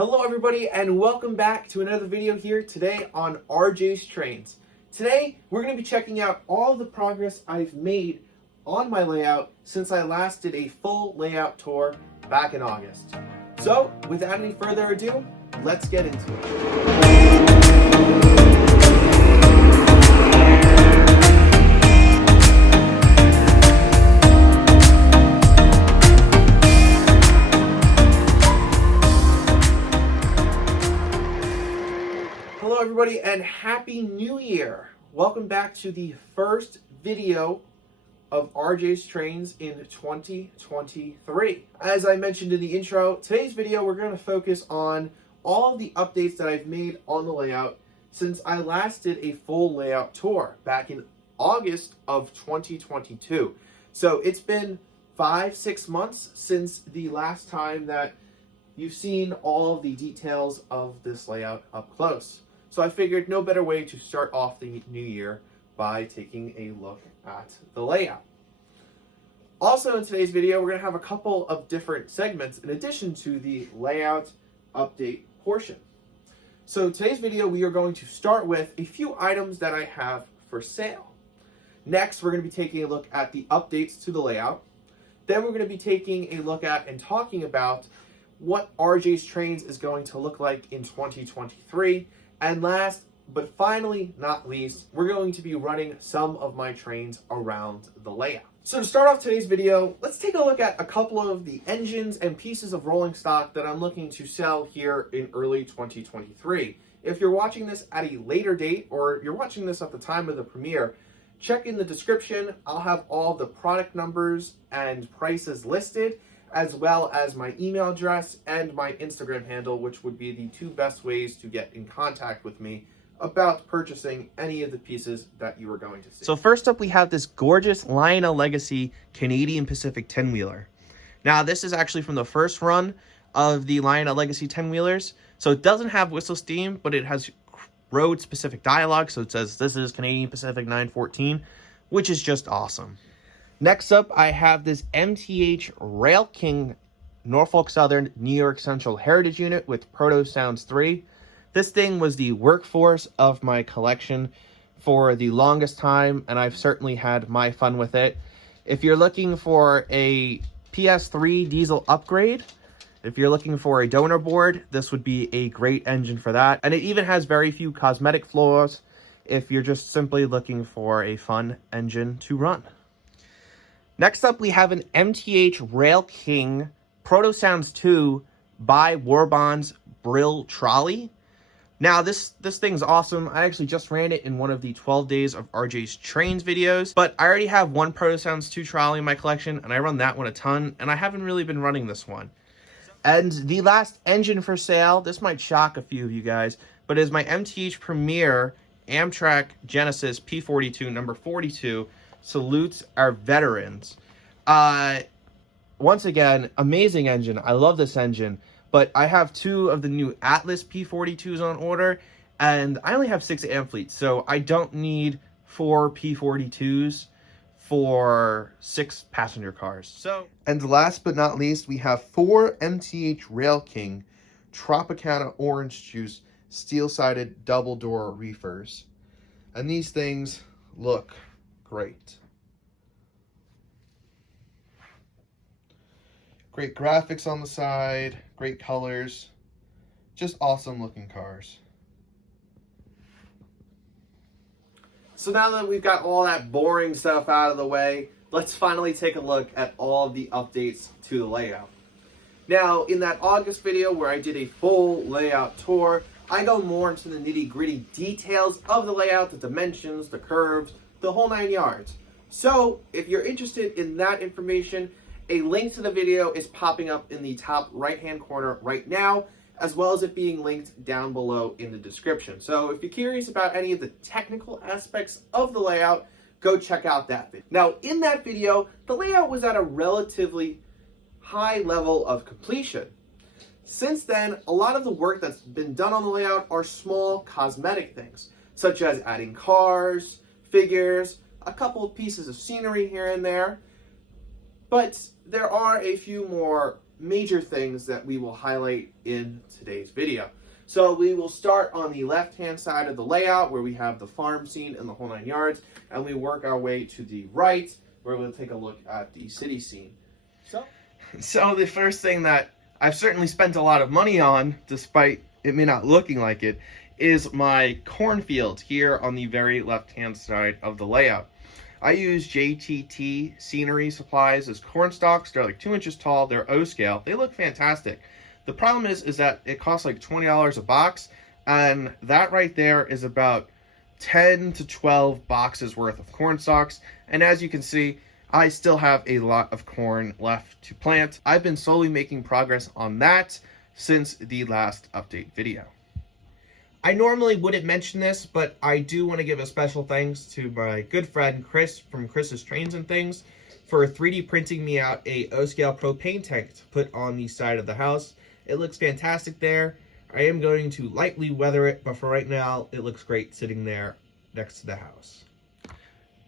Hello everybody and welcome back to another video here today on RJ's Trains. Today we're going to be checking out all the progress I've made on my layout since I last did a full layout tour back in August. So without any further ado, let's get into it. Hello everybody and Happy New Year! Welcome back to the first video of RJ's Trains in 2023. As I mentioned in the intro, today's video we're going to focus on all the updates that I've made on the layout since I last did a full layout tour back in August of 2022. So it's been 5-6 months since the last time that you've seen all the details of this layout up close. So I figured no better way to start off the new year by taking a look at the layout. Also in today's video, we're going to have a couple of different segments in addition to the layout update portion. So today's video, we are going to start with a few items that I have for sale. Next, we're going to be taking a look at the updates to the layout. Then we're going to be taking a look at and talking about what RJ's Trains is going to look like in 2023. And last, but finally not least, we're going to be running some of my trains around the layout. So to start off today's video, let's take a look at a couple of the engines and pieces of rolling stock that I'm looking to sell here in early 2023. If you're watching this at a later date, or you're watching this at the time of the premiere, check in the description. I'll have all the product numbers and prices listed, as well as my email address and my Instagram handle, which would be the two best ways to get in contact with me about purchasing any of the pieces that you are going to see. So first up, we have this gorgeous Lionel Legacy Canadian Pacific 10-wheeler. Now, this is actually from the first run of the Lionel Legacy 10-wheelers. So it doesn't have whistle steam, but it has road-specific dialogue. So it says, this is Canadian Pacific 914, which is just awesome. Next up, I have this MTH Railking Norfolk Southern New York Central Heritage Unit with Proto Sounds 3. This thing was the workhorse of my collection for the longest time, and I've certainly had my fun with it. If you're looking for a PS3 diesel upgrade, if you're looking for a donor board, this would be a great engine for that. And it even has very few cosmetic flaws if you're just simply looking for a fun engine to run. Next up, we have an MTH Railking Proto Sounds 2 by Warbond's Brill Trolley. Now, this thing's awesome. I actually just ran it in one of the 12 days of RJ's Trains videos, but I already have one Proto Sounds 2 trolley in my collection, and I run that one a ton, and I haven't really been running this one. And the last engine for sale, this might shock a few of you guys, but is my MTH Premier Amtrak Genesis P42 number 42. Salutes our veterans. Once again, amazing engine. I love this engine, but I have two of the new Atlas P42s on order, and I only have 6 amp fleets, so I don't need 4 P42s for 6 passenger cars. And last but not least, we have 4 MTH Railking Tropicanna Orange Juice steel-sided double-door reefers. And these things look great. Great graphics on the side, great colors, just awesome looking cars. So now that we've got all that boring stuff out of the way, let's finally take a look at all of the updates to the layout. Now, in that August video where I did a full layout tour, I go more into the nitty-gritty details of the layout, the dimensions, the curves, the whole 9 yards. So, if you're interested in that information, a link to the video is popping up in the top right-hand corner right now, as well as it being linked down below in the description. So if you're curious about any of the technical aspects of the layout, go check out that video. Now, in that video, the layout was at a relatively high level of completion. Since then, a lot of the work that's been done on the layout are small cosmetic things, such as adding cars, figures, a couple of pieces of scenery here and there. But there are a few more major things that we will highlight in today's video. So we will start on the left-hand side of the layout where we have the farm scene and the whole 9 yards, and we work our way to the right where we'll take a look at the city scene. So the first thing that I've certainly spent a lot of money on, despite it may not looking like it, is my cornfield here on the very left-hand side of the layout. I use JTT scenery supplies as corn stalks. They're like 2 inches tall. They're O scale. They look fantastic. The problem is that it costs like $20 a box, and that right there is about 10 to 12 boxes worth of corn stalks. And as you can see, I still have a lot of corn left to plant. I've been slowly making progress on that since the last update video. I normally wouldn't mention this, but I do want to give a special thanks to my good friend Chris from Chris's Trains and Things for 3D printing me out a O-scale propane tank to put on the side of the house. It looks fantastic there. I am going to lightly weather it, but for right now, it looks great sitting there next to the house.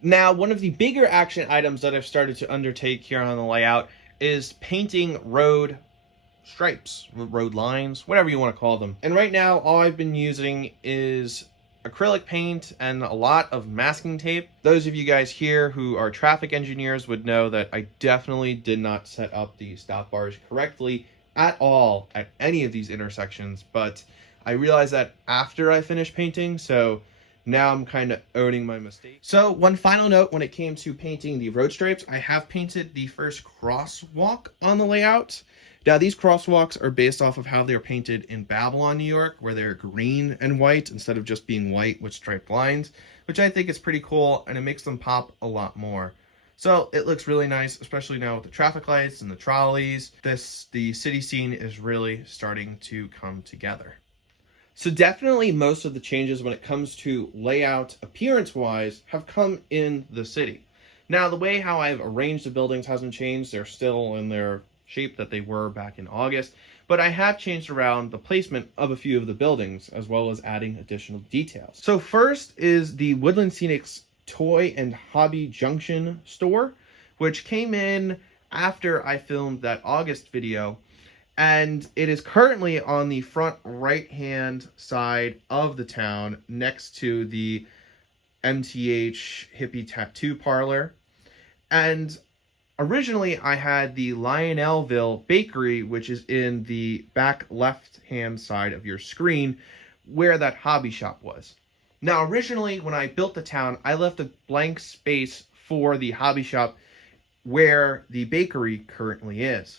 Now, one of the bigger action items that I've started to undertake here on the layout is painting road stripes, road lines, whatever you want to call them. And right now, all I've been using is acrylic paint and a lot of masking tape. Those of you guys here who are traffic engineers would know that I definitely did not set up the stop bars correctly at all at any of these intersections, but I realized that after I finished painting, so now I'm kind of owning my mistake. So one final note when it came to painting the road stripes, I have painted the first crosswalk on the layout. Now these crosswalks are based off of how they're painted in Babylon, New York, where they're green and white instead of just being white with striped lines, which I think is pretty cool, and it makes them pop a lot more. So it looks really nice, especially now with the traffic lights and the trolleys. The city scene is really starting to come together. So definitely most of the changes when it comes to layout appearance-wise have come in the city. Now the way how I've arranged the buildings hasn't changed. They're still in their shape that they were back in August, but I have changed around the placement of a few of the buildings as well as adding additional details. So first is the Woodland Scenics Toy and Hobby Junction store, which came in after I filmed that August video, and it is currently on the front right-hand side of the town next to the MTH Hippie Tattoo Parlor. And originally I had the Lionelville Bakery, which is in the back left-hand side of your screen, where that hobby shop was. Now, originally, when I built the town, I left a blank space for the hobby shop where the bakery currently is.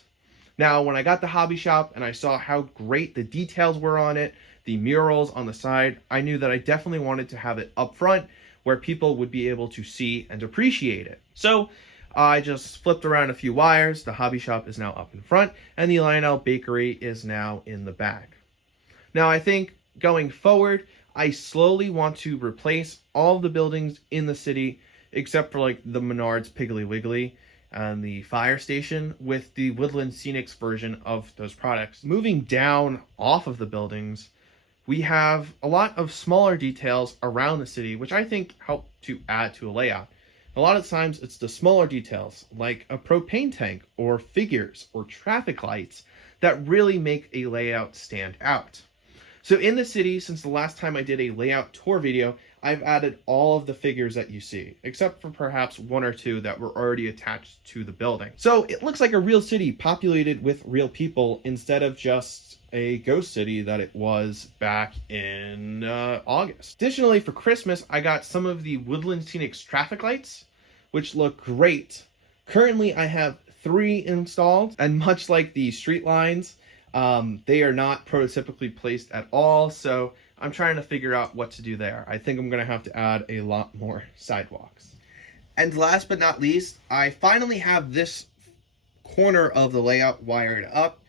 Now, when I got the hobby shop and I saw how great the details were on it, the murals on the side, I knew that I definitely wanted to have it up front where people would be able to see and appreciate it. So I just flipped around a few wires. The hobby shop is now up in front, and the Lionel Bakery is now in the back. Now, I think going forward, I slowly want to replace all of the buildings in the city, except for like the Menards Piggly Wiggly and the fire station, with the Woodland Scenics version of those products. Moving down off of the buildings, we have a lot of smaller details around the city, which I think help to add to a layout. A lot of times it's the smaller details, like a propane tank or figures or traffic lights, that really make a layout stand out. So in the city, since the last time I did a layout tour video, I've added all of the figures that you see, except for perhaps 1 or 2 that were already attached to the building. So it looks like a real city populated with real people instead of just a ghost city that it was back in August. Additionally, for Christmas, I got some of the Woodland Scenics traffic lights, which look great. Currently, I have 3 installed, and much like the street lines, they are not prototypically placed at all, so I'm trying to figure out what to do there. I think I'm going to have to add a lot more sidewalks. And last but not least, I finally have this corner of the layout wired up.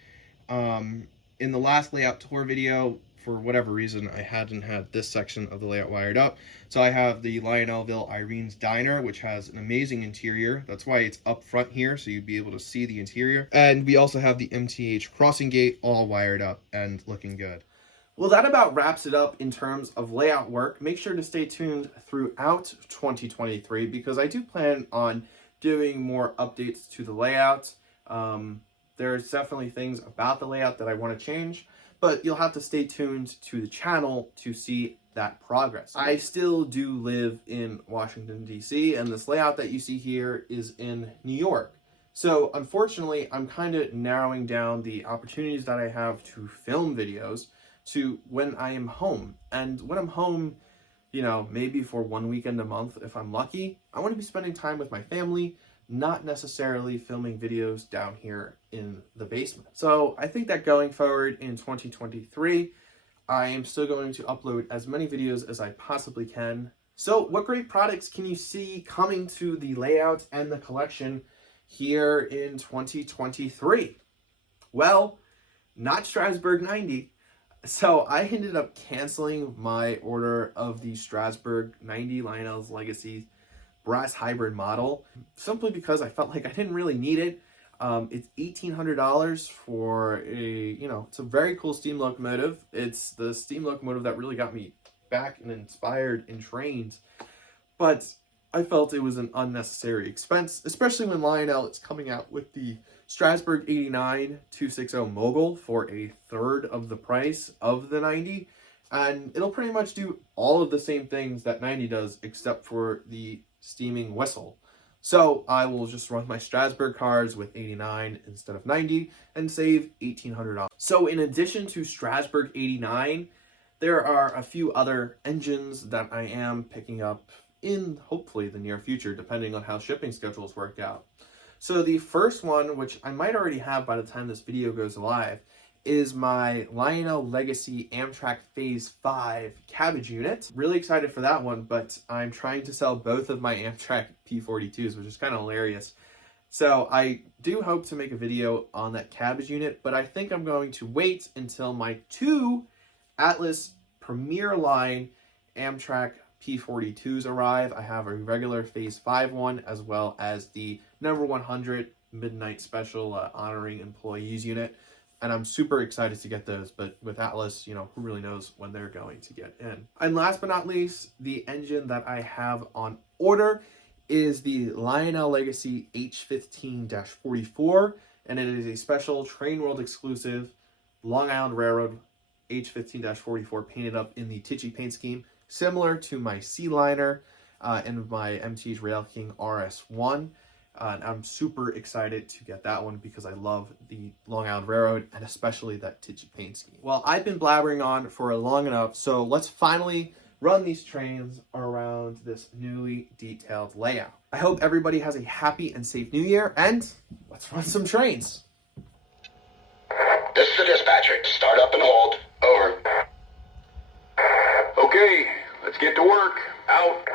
In the last layout tour video, for whatever reason, I hadn't had this section of the layout wired up. So I have the Lionelville Irene's Diner, which has an amazing interior. That's why it's up front here, so you'd be able to see the interior. And we also have the MTH crossing gate all wired up and looking good. Well, that about wraps it up in terms of layout work. Make sure to stay tuned throughout 2023 because I do plan on doing more updates to the layout. There's definitely things about the layout that I want to change, but you'll have to stay tuned to the channel to see that progress. I still do live in Washington, D.C., and this layout that you see here is in New York. So unfortunately, I'm kind of narrowing down the opportunities that I have to film videos to when I am home. And when I'm home, you know, maybe for one weekend a month, if I'm lucky, I want to be spending time with my family, not necessarily filming videos down here in the basement. So I think that going forward in 2023, I am still going to upload as many videos as I possibly can. So what great products can you see coming to the layout and the collection here in 2023? Well, not Strasbourg 90. So I ended up canceling my order of the Strasbourg 90 Lionel's Legacy brass hybrid model, simply because I felt like I didn't really need it. It's $1,800 for it's a very cool steam locomotive. It's the steam locomotive that really got me back and inspired in trains, but I felt it was an unnecessary expense, especially when Lionel is coming out with the Strasbourg 89 260 Mogul for a third of the price of the 90, and it'll pretty much do all of the same things that 90 does except for the steaming whistle. So I will just run my Strasbourg cars with 89 instead of 90 and save $1,800. So in addition to Strasbourg 89, there are a few other engines that I am picking up in hopefully the near future, depending on how shipping schedules work out. So the first one, which I might already have by the time this video goes live, is my Lionel Legacy Amtrak Phase 5 cabbage unit. Really excited for that one, but I'm trying to sell both of my Amtrak P42s, which is kind of hilarious. So I do hope to make a video on that cabbage unit, but I think I'm going to wait until my two Atlas Premier Line Amtrak P42s arrive. I have a regular Phase 5 one, as well as the number 100 Midnight Special honoring employees unit. And I'm super excited to get those, but with Atlas, who really knows when they're going to get in. And last but not least, the engine that I have on order is the Lionel Legacy H15-44, and it is a special Train World exclusive Long Island Railroad H15-44 painted up in the Tichy paint scheme, similar to my Sea Liner and my MTH Railking RS1. And I'm super excited to get that one because I love the Long Island Railroad and especially that Tichy paint scheme. Well, I've been blabbering on for long enough, so let's finally run these trains around this newly detailed layout. I hope everybody has a happy and safe new year, and let's run some trains. This is the dispatcher. Start up and hold. Over. Okay, let's get to work. Out.